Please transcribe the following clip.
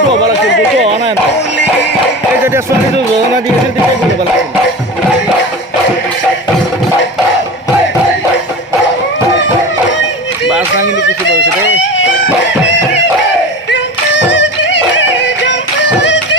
গোলটো হ'ব লাগিছিল গোলটো হোৱা নাই এই যেতিয়া ছোৱালীটো যোজনা দি আছিল তেতিয়া গোল হ'ব লাগিছিল